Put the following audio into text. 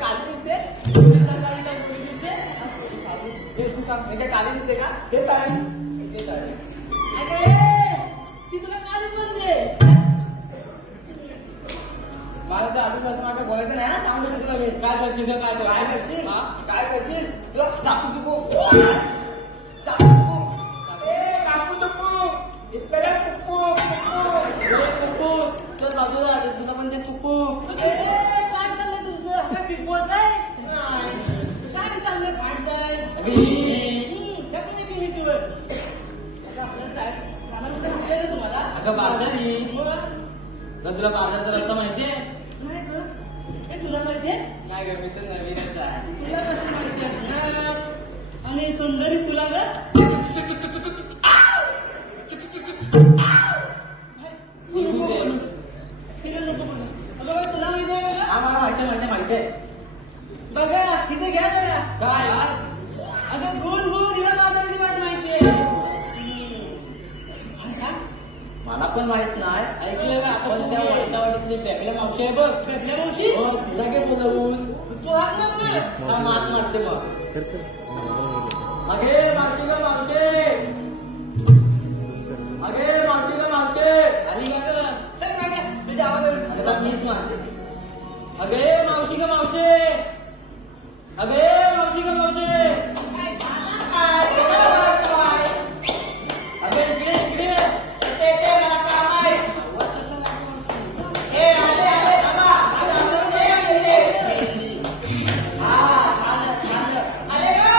काली दिसते पोलिसांची पोलीस दिसते हे तू सांग हे काय काली दिसते का हे काली हे काली ती तुला कालच म्हणते मला तर आजूबाजू मागे बोलायचं नाही हा सांगतो तुला मी काय करशील काय करशील काय करशील तुला चाकू तुपू काकू तुपू इतकं तुपू तुपू तुला बाजूला तुला पण ते तुपू काय चाललंय तुमचं काय बिगबॉस आहे काय चाललंय भांडताय तुम्हाला अगं बाजारी तुला बाजारचा रस्ता माहितीये नाही ग हे तुला माहितीये नाही ग मी तर नवीनच आहे तुला कसं माहिती असणार आणि सुंदरी तुला ग तिला नको म्हणू अगं तुला माहिती आहे का हा मला माहितीये बघा तिथे घ्या जरा काय अगं गुण तिला बाजाराची वाट माहितीये मला पण माहित नाही ऐकलं का आपण त्या वरच्या वाडीतली फेकल्या मावशी आहे बघ भेटल्या मावशी हो तिला घे बोलवून तू हात मार ना. हा मात मारते मग अगे मावशी ग मावशी अगे मावशी ग मावशी आली का ग चल मागे तुझ्या आवाजावर आता मीच मारते अगे मावशी ग मावशी अगे मावशी ग मावशी अगे इकडे इकडे मला काम आहे ए आले आले बाबा आज आमच्याकडे हा आले ग